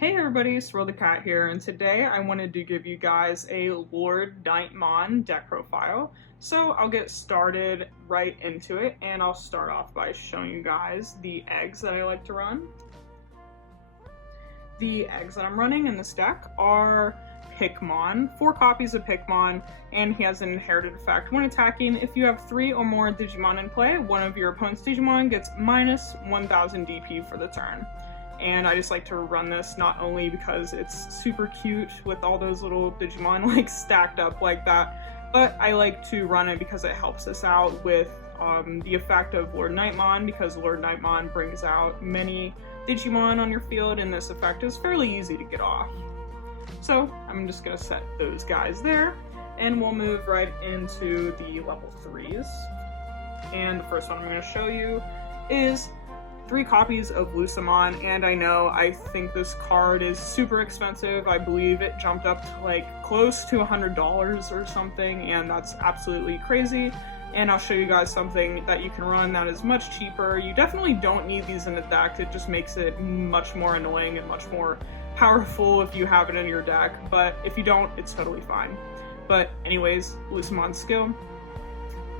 Hey everybody, SwirlTheCat here, and today I wanted to give you guys a LordKnightmon deck profile. So I'll get started right into it, and I'll start off by showing you guys the eggs that I like to run. The eggs that I'm running in this deck are Patamon, 4 copies of Patamon, and he has an inherited effect. When attacking, if you have 3 or more Digimon in play, one of your opponent's Digimon gets minus 1000 DP for the turn. And I just like to run this not only because it's super cute with all those little Digimon like stacked up like that, but I like to run it because it helps us out with the effect of LordKnightmon, because LordKnightmon brings out many Digimon on your field, and this effect is fairly easy to get off. So I'm just going to set those guys there, and we'll move right into the level 3s. And the first one I'm going to show you is 3 copies of Digimon, and I think this card is super expensive. I believe it jumped up to like close to $100 or something, and that's absolutely crazy. And I'll show you guys something that you can run that is much cheaper. You definitely don't need these in the deck. It just makes it much more annoying and much more powerful if you have it in your deck, but if you don't, it's totally fine. But anyways, Digimon skill.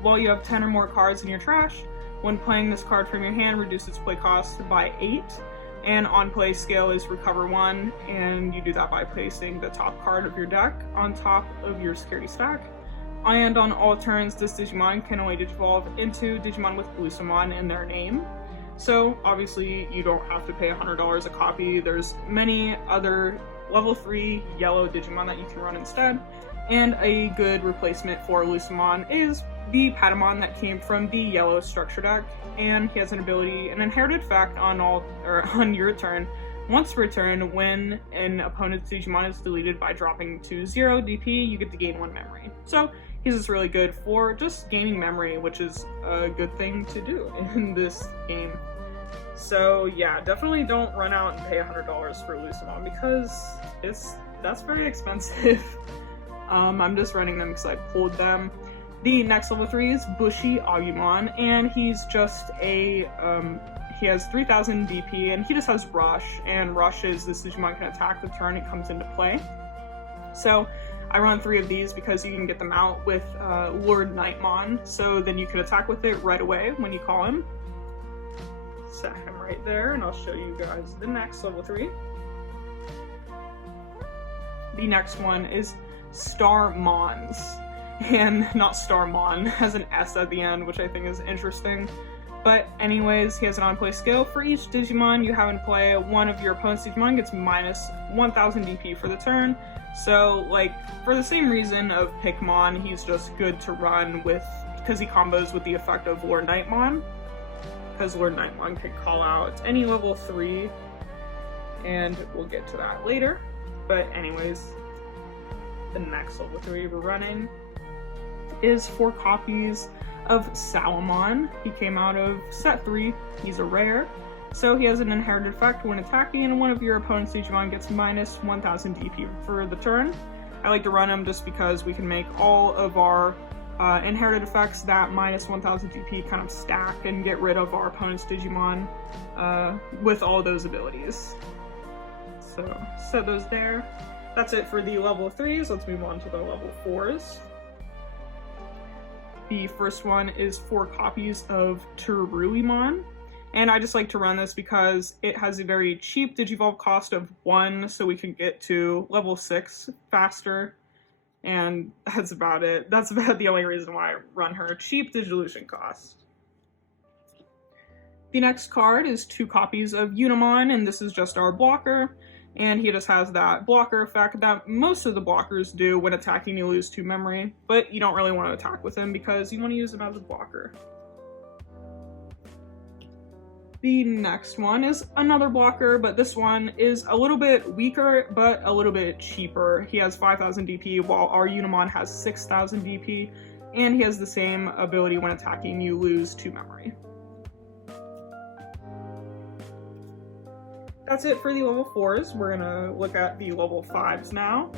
While you have 10 or more cards in your trash, when playing this card from your hand, reduce its play cost by 8, and on play scale is recover 1, and you do that by placing the top card of your deck on top of your security stack. And on all turns, this Digimon can only digivolve into Digimon with Digimon in their name. So obviously you don't have to pay $100 a copy. There's many other level 3 yellow Digimon that you can run instead. And a good replacement for Digimon is the Patamon that came from the yellow structure deck, and he has an inherited effect on your turn. Once per turn, when an opponent's Digimon is deleted by dropping to 0 DP, you get to gain 1 memory. So he's just really good for just gaining memory, which is a good thing to do in this game. So yeah, definitely don't run out and pay $100 for Digimon because that's very expensive. I'm just running them because I pulled them. The next level 3 is Bushy Agumon, and he's just he has 3000 DP, and he just has Rush, and Rush is this Digimon can attack the turn it comes into play. So I run 3 of these because you can get them out with LordKnightmon, so then you can attack with it right away when you call him. Set him right there, and I'll show you guys the next level 3. The next one is Starmons, and not Starmon, has an S at the end, which I think is interesting. But anyways, he has an on-play skill. For each Digimon you have in play, one of your opponent's Digimon gets minus 1000 DP for the turn. So, like, for the same reason of Patamon, he's just good to run with, because he combos with the effect of LordKnightmon, because LordKnightmon can call out any level 3, and we'll get to that later. But anyways, the next level 3 we're running is 4 copies of Salamon. He came out of set 3. He's a rare, so he has an inherited effect when attacking, and one of your opponent's Digimon gets minus 1000 DP for the turn. I like to run him just because we can make all of our inherited effects that minus 1000 DP kind of stack and get rid of our opponent's Digimon with all those abilities. So set those there. That's it for the level 3s. Let's move on to the level 4s. The first one is 4 copies of Terulimon, and I just like to run this because it has a very cheap digivolve cost of 1, so we can get to level 6 faster, and that's about it. That's about the only reason why I run her. Cheap digivolution cost. The next card is 2 copies of Unimon, and this is just our blocker. And he just has that blocker effect that most of the blockers do. When attacking, you lose 2 memory, but you don't really want to attack with him because you want to use him as a blocker. The next one is another blocker, but this one is a little bit weaker, but a little bit cheaper. He has 5000 DP, while our Unimon has 6000 DP, and he has the same ability when attacking, you lose 2 memory. That's it for the level 4s. We're gonna look at the level 5s now.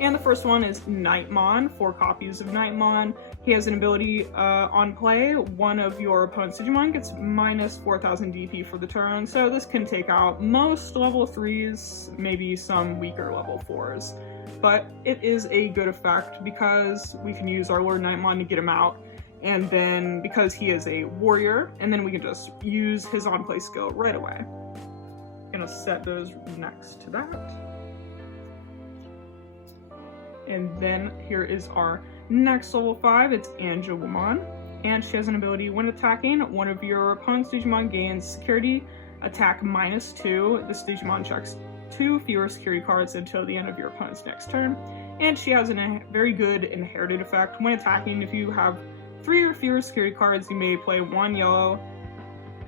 And the first one is Knightmon, 4 copies of Knightmon. He has an ability on play, one of your opponent's Digimon gets minus 4,000 DP for the turn, so this can take out most level 3s, maybe some weaker level 4s. But it is a good effect because we can use our LordKnightmon to get him out, and then because he is a warrior, and then we can just use his on-play skill right away. Gonna set those next to that. And then here is our next level 5, it's Digimon, and she has an ability when attacking, one of your opponent's Digimon gains security, attack -2, this Digimon checks 2 fewer security cards until the end of your opponent's next turn, and she has a very good inherited effect. When attacking, if you have 3 or fewer security cards, you may play 1 yellow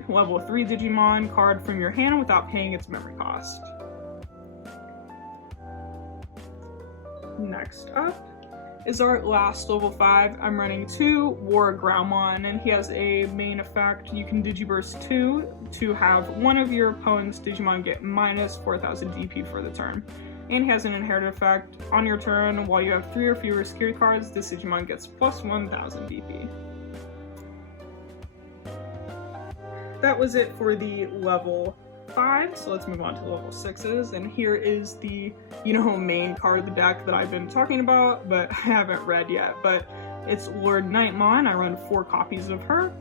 level 3 Digimon card from your hand without paying its memory cost. Next up is our last level 5. I'm running 2 LordKnightmon, and he has a main effect. You can Digiburst 2 to have one of your opponent's Digimon get minus 4,000 DP for the turn. And he has an inherited effect. On your turn, while you have 3 or fewer security cards, this Digimon gets plus 1,000 DP. That was it for the level 5, so let's move on to level 6s, and here is the, main card of the deck that I've been talking about, but I haven't read yet, but it's LordKnightmon. I run 4 copies of her.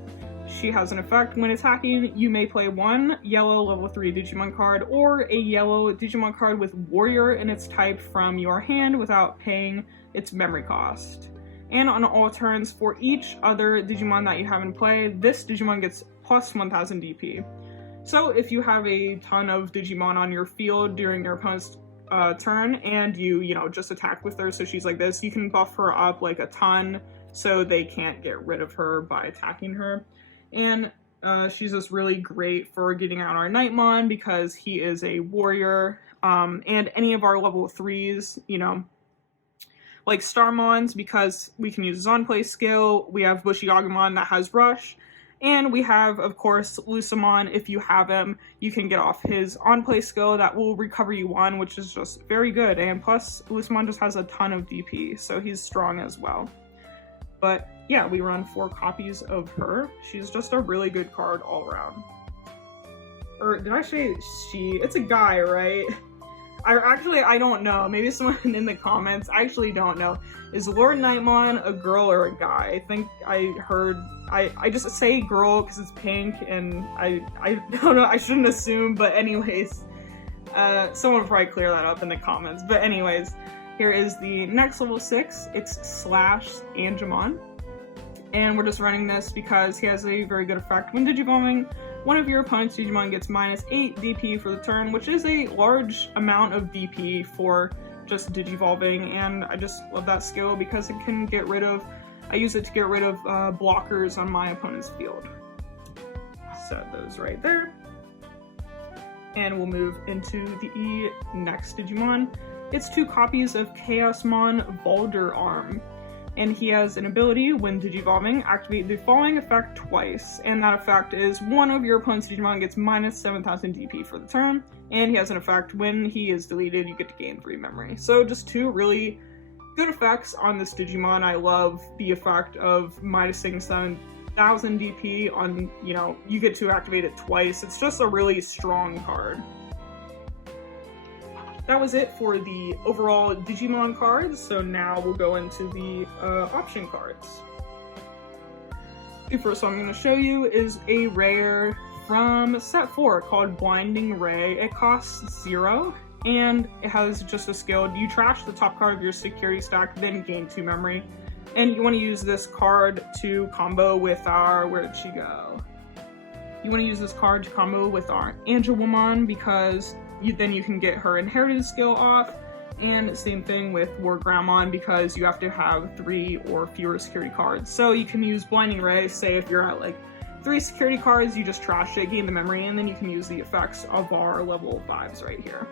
She has an effect. When attacking, you may play 1 yellow level 3 Digimon card or a yellow Digimon card with Warrior in its type from your hand without paying its memory cost. And on all turns, for each other Digimon that you have in play, this Digimon gets plus 1,000 DP. So if you have a ton of Digimon on your field during your opponent's turn, and you just attack with her, so she's like this, you can buff her up like a ton so they can't get rid of her by attacking her. And she's just really great for getting out our Knightmon because he is a warrior, and any of our level 3s, like Starmons, because we can use his on-play skill. We have Bushiyagumon that has Rush. And we have, of course, Lusamon. If you have him, you can get off his on-play skill that will recover you 1, which is just very good. And plus, Lusamon just has a ton of DP, so he's strong as well. But yeah, we run 4 copies of her. She's just a really good card all around. Or did I say she? It's a guy, right? I don't know. Maybe someone in the comments. I actually don't know. Is LordKnightmon a girl or a guy? I think I heard. I just say girl because it's pink, and I don't know. I shouldn't assume, but anyways, someone will probably clear that up in the comments. But anyways, here is the next level 6. It's /Digimon, and we're just running this because he has a very good effect. When Digivolving, one of your opponent's Digimon gets minus 8 DP for the turn, which is a large amount of DP for just Digivolving, and I just love that skill because it can get rid of, I use it to get rid of blockers on my opponent's field. Set those right there. And we'll move into the next Digimon. It's 2 copies of Chaosmon Balderarm. And he has an ability, when Digivolving, activate the following effect twice, and that effect is one of your opponent's Digimon gets minus 7,000 DP for the turn, and he has an effect, when he is deleted, you get to gain 3 memory. So just 2 really good effects on this Digimon. I love the effect of minusing 7,000 DP on, you get to activate it twice. It's just a really strong card. That was it for the overall Digimon cards, so now we'll go into the option cards. The first one I'm going to show you is a rare from set 4 called Blinding Ray. It costs 0, and it has just a skill. You trash the top card of your security stack, then gain 2 memory. And you want to use this card to combo with our, where'd she go? You want to use this card to combo with our Digimon because then you can get her inherited skill off, and same thing with LordKnightmon because you have to have 3 or fewer security cards. So you can use Blinding Ray, say if you're at like 3 security cards, you just trash it, gain the memory, and then you can use the effects of our level 5s right here.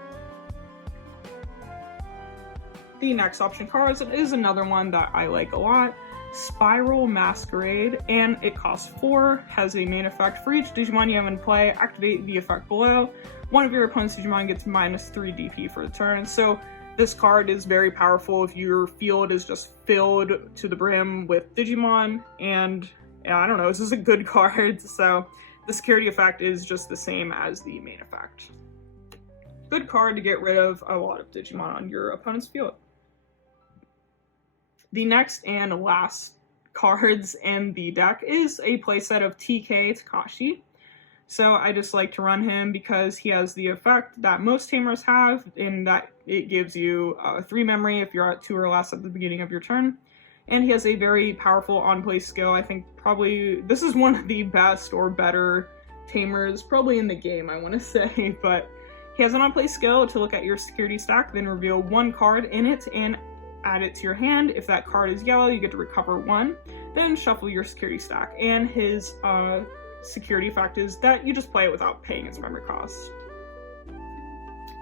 The next option cards is another one that I like a lot. Spiral Masquerade, and it costs 4, has a main effect. For each Digimon you have in play, activate the effect below. One of your opponent's Digimon gets minus 3 DP for the turn. So This card is very powerful if your field is just filled to the brim with Digimon, and yeah, I don't know, this is a good card, so the security effect is just the same as the main effect. Good card to get rid of a lot of Digimon on your opponent's field. The next and last cards in the deck is a playset of TK Takashi. So I just like to run him because he has the effect that most tamers have, in that it gives you 3 memory if you're at 2 or less at the beginning of your turn. And he has a very powerful on-play skill. I think probably this is one of the best or better tamers probably in the game, I want to say. But he has an on-play skill to look at your security stack, then reveal 1 card in it and add it to your hand. If that card is yellow, you get to recover 1, then shuffle your security stack. And his security effect is that you just play it without paying its memory cost.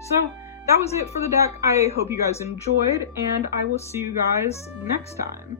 So that was it for the deck. I hope you guys enjoyed, and I will see you guys next time.